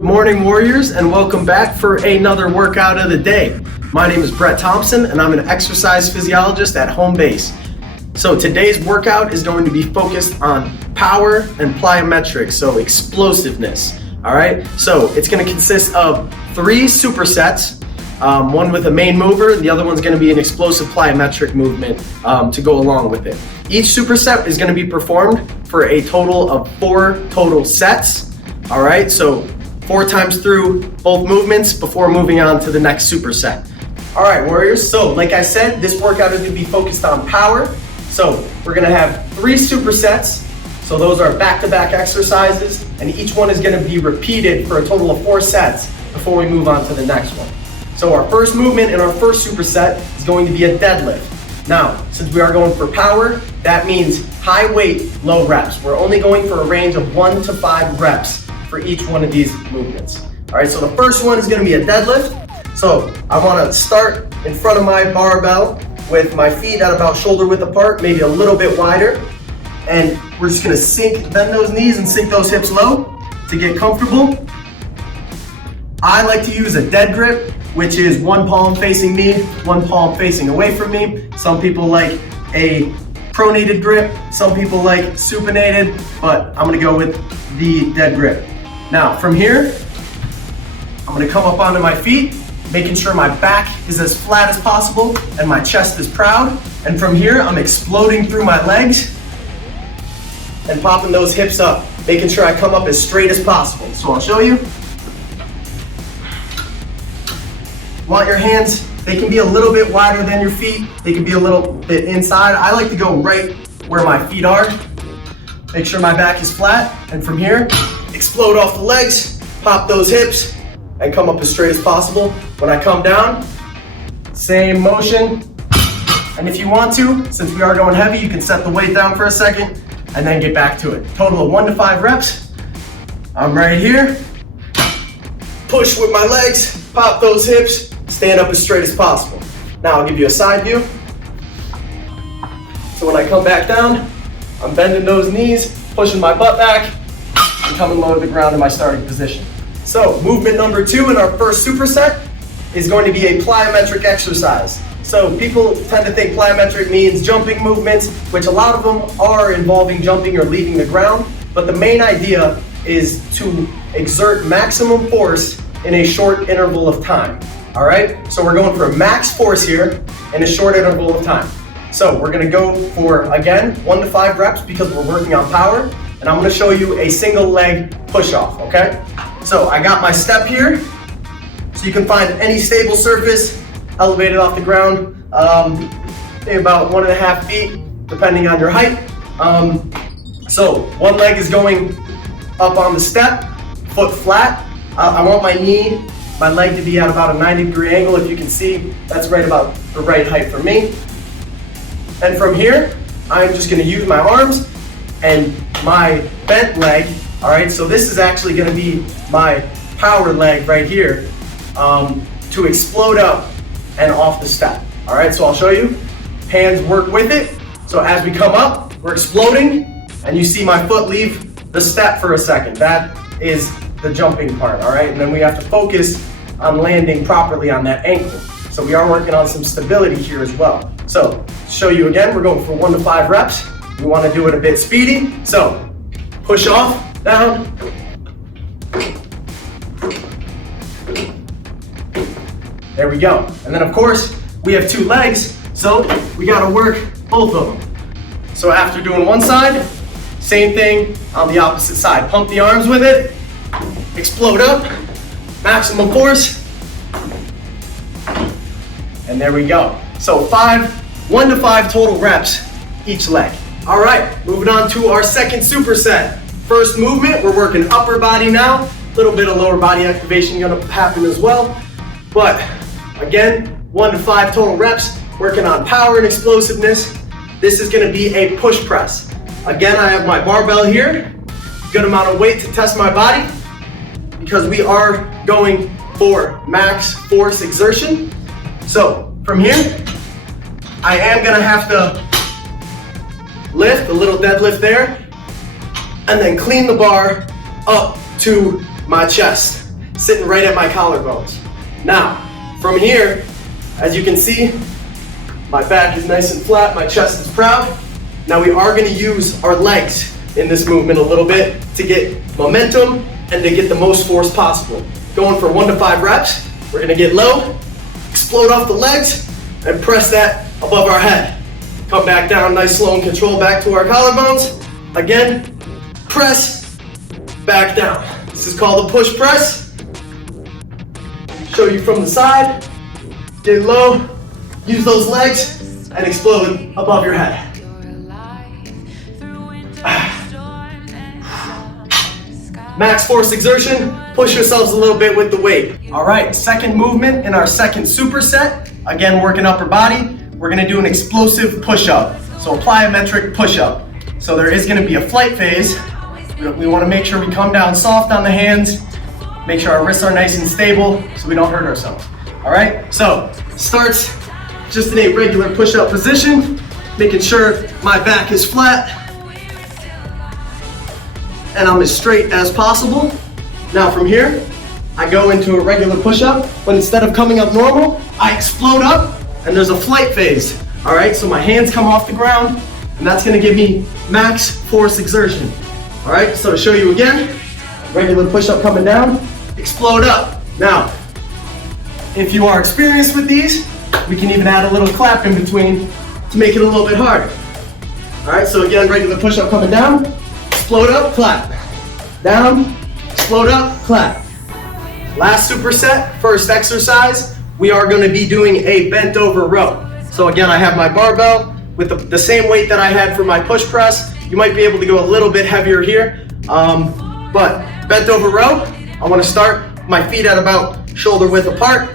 Morning warriors, and welcome back for another workout of the day. My name is Thompson and I'm an exercise physiologist at home base. So today's workout is going to be focused on power and plyometrics, so explosiveness. All right, so it's going to consist of 3 supersets, one with a main mover, and the other one's going to be an explosive plyometric movement to go along with it. Each superset is going to be performed for a total of 4 total sets. All right, so 4 times through both movements before moving on to the next superset. All right, warriors, so like I said, this workout is going to be focused on power. So we're going to have 3 supersets. So those are back-to-back exercises, and each one is going to be repeated for a total of 4 sets before we move on to the next one. So our first movement in our first superset is going to be a deadlift. Now, since we are going for power, that means high weight, low reps. We're only going for a range of 1 to 5 reps for each one of these movements. All right, so the first one is going to be a deadlift. So I want to start in front of my barbell with my feet at about shoulder width apart, maybe a little bit wider. And we're just going to bend those knees and sink those hips low to get comfortable. I like to use a dead grip, which is 1 palm facing me, 1 palm facing away from me. Some people like a pronated grip, some people like supinated, but I'm going to go with the dead grip. Now from here, I'm going to come up onto my feet, making sure my back is as flat as possible and my chest is proud. And from here, I'm exploding through my legs and popping those hips up, making sure I come up as straight as possible. So I'll show you. Want your hands, they can be a little bit wider than your feet. They can be a little bit inside. I like to go right where my feet are. Make sure my back is flat. And from here, explode off the legs, pop those hips, and come up as straight as possible. When I come down, same motion. And if you want to, since we are going heavy, you can set the weight down for a second and then get back to it. Total of 1 to 5 reps. I'm right here. Push with my legs, pop those hips, stand up as straight as possible. Now I'll give you a side view. So when I come back down, I'm bending those knees, pushing my butt back, and coming low to the ground in my starting position. So movement number 2 in our first superset is going to be a plyometric exercise. So people tend to think plyometric means jumping movements, which a lot of them are involving jumping or leaving the ground. But the main idea is to exert maximum force in a short interval of time. All right, so we're going for max force here in a short interval of time. So we're gonna go for, again, 1 to 5 reps because we're working on power. And I'm gonna show you a single leg push off, okay? So I got my step here. So you can find any stable surface elevated off the ground, maybe about 1.5 feet, depending on your height. So one leg is going up on the step, foot flat. I want my leg to be at about a 90-degree angle. If you can see, that's right about the right height for me. And from here, I'm just gonna use my arms and my bent leg. All right, so this is actually gonna be my power leg right here to explode up and off the step. All right, so I'll show you. Hands work with it. So as we come up, we're exploding, and you see my foot leave the step for a second. That is the jumping part, all right? And then we have to focus on landing properly on that ankle. So we are working on some stability here as well. So to show you again, we're going for 1 to 5 reps. We want to do it a bit speedy. So push off, down. There we go. And then of course, we have 2 legs, so we gotta work both of them. So after doing one side, same thing on the opposite side. Pump the arms with it, explode up, maximum force, and there we go. So 1 to 5 total reps each leg. All right, moving on to our second superset. First movement, we're working upper body now. A little bit of lower body activation gonna happen as well. But again, 1 to 5 total reps, working on power and explosiveness. This is gonna be a push press. Again, I have my barbell here, good amount of weight to test my body because we are going for max force exertion. So from here, I am gonna have to lift, a little deadlift there, and then clean the bar up to my chest, sitting right at my collarbones. Now, from here, as you can see, my back is nice and flat, my chest is proud. Now we are gonna use our legs in this movement a little bit to get momentum and to get the most force possible. Going for 1 to 5 reps, we're gonna get low, explode off the legs, and press that above our head. Come back down, nice, slow, and control back to our collarbones. Again, press, back down. This is called a push press. Show you from the side, get low, use those legs, and explode above your head. Max force exertion, push yourselves a little bit with the weight. All right, second movement in our second superset. Again, working upper body. We're gonna do an explosive push-up. So a plyometric push-up. So there is gonna be a flight phase. We wanna make sure we come down soft on the hands, make sure our wrists are nice and stable so we don't hurt ourselves. All right, so starts just in a regular push-up position, making sure my back is flat, and I'm as straight as possible. Now from here, I go into a regular push-up, but instead of coming up normal, I explode up, and there's a flight phase. All right, so my hands come off the ground, and that's gonna give me max force exertion. All right, so to show you again, regular push-up coming down, explode up. Now, if you are experienced with these, we can even add a little clap in between to make it a little bit harder. All right, so again, regular push-up coming down, explode up, clap. Down, explode up, clap. Last superset, first exercise, we are gonna be doing a bent over row. So again, I have my barbell with the same weight that I had for my push press. You might be able to go a little bit heavier here, but bent over row, I wanna start my feet at about shoulder width apart,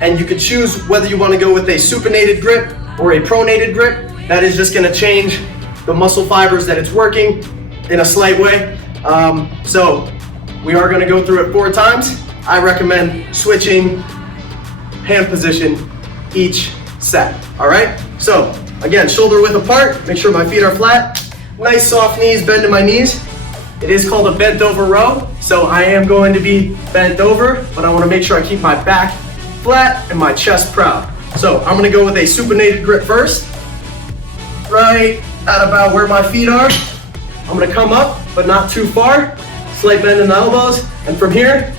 and you could choose whether you wanna go with a supinated grip or a pronated grip. That is just gonna change the muscle fibers that it's working in a slight way. So we are gonna go through it 4 times. I recommend switching hand position each set, all right? So again, shoulder width apart, make sure my feet are flat, nice soft knees, bend in my knees. It is called a bent over row, so I am going to be bent over, but I wanna make sure I keep my back flat and my chest proud. So I'm gonna go with a supinated grip first, right at about where my feet are. I'm gonna come up, but not too far, slight bend in the elbows, and from here,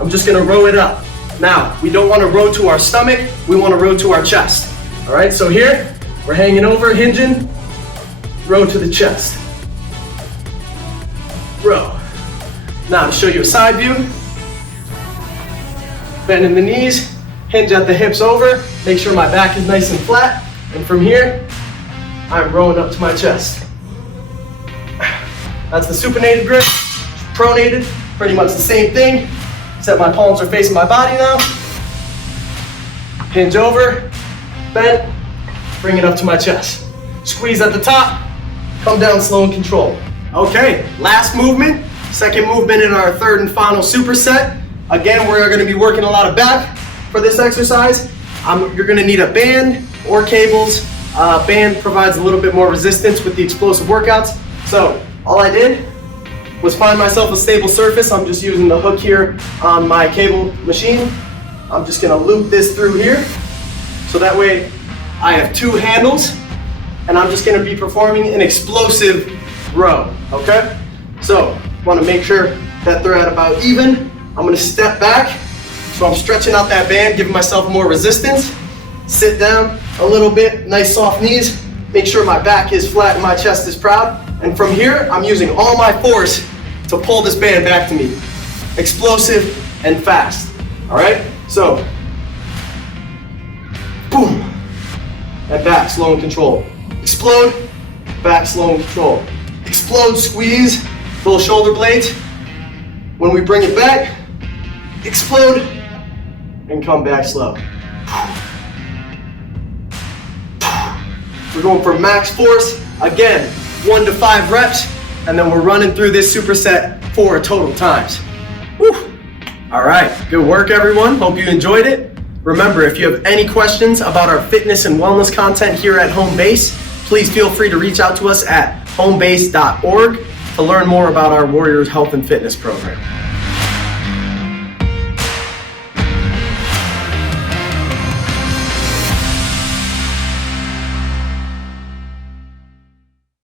I'm just gonna row it up. Now, we don't wanna row to our stomach, we wanna row to our chest. All right, so here, we're hanging over, hinging, row to the chest. Row. Now, to show you a side view, bend in the knees, hinge at the hips over, make sure my back is nice and flat, and from here, I'm rowing up to my chest. That's the supinated grip, pronated, pretty much the same thing, except my palms are facing my body now. Hinge over, bend, bring it up to my chest. Squeeze at the top, come down slow and controlled. Okay, last movement, second movement in our third and final superset. Again, we're gonna be working a lot of back for this exercise. You're gonna need a band or cables. Band provides a little bit more resistance with the explosive workouts. So all I did was find myself a stable surface. I'm just using the hook here on my cable machine. I'm just gonna loop this through here. So that way I have 2 handles, and I'm just gonna be performing an explosive row, okay? So wanna make sure that they're at about even. I'm gonna step back, so I'm stretching out that band, giving myself more resistance. Sit down a little bit, nice soft knees. Make sure my back is flat and my chest is proud. And from here, I'm using all my force to pull this band back to me. Explosive and fast, all right? So, boom, and back, slow and controlled. Explode, back, slow and controlled. Explode, squeeze, both shoulder blades. When we bring it back, explode, and come back slow. We're going for max force. Again, 1 to 5 reps, and then we're running through this superset 4 total times. Woo. All right, good work everyone. Hope you enjoyed it. Remember, if you have any questions about our fitness and wellness content here at Home Base, Please feel free to reach out to us at homebase.org to learn more about our Warriors Health and Fitness program.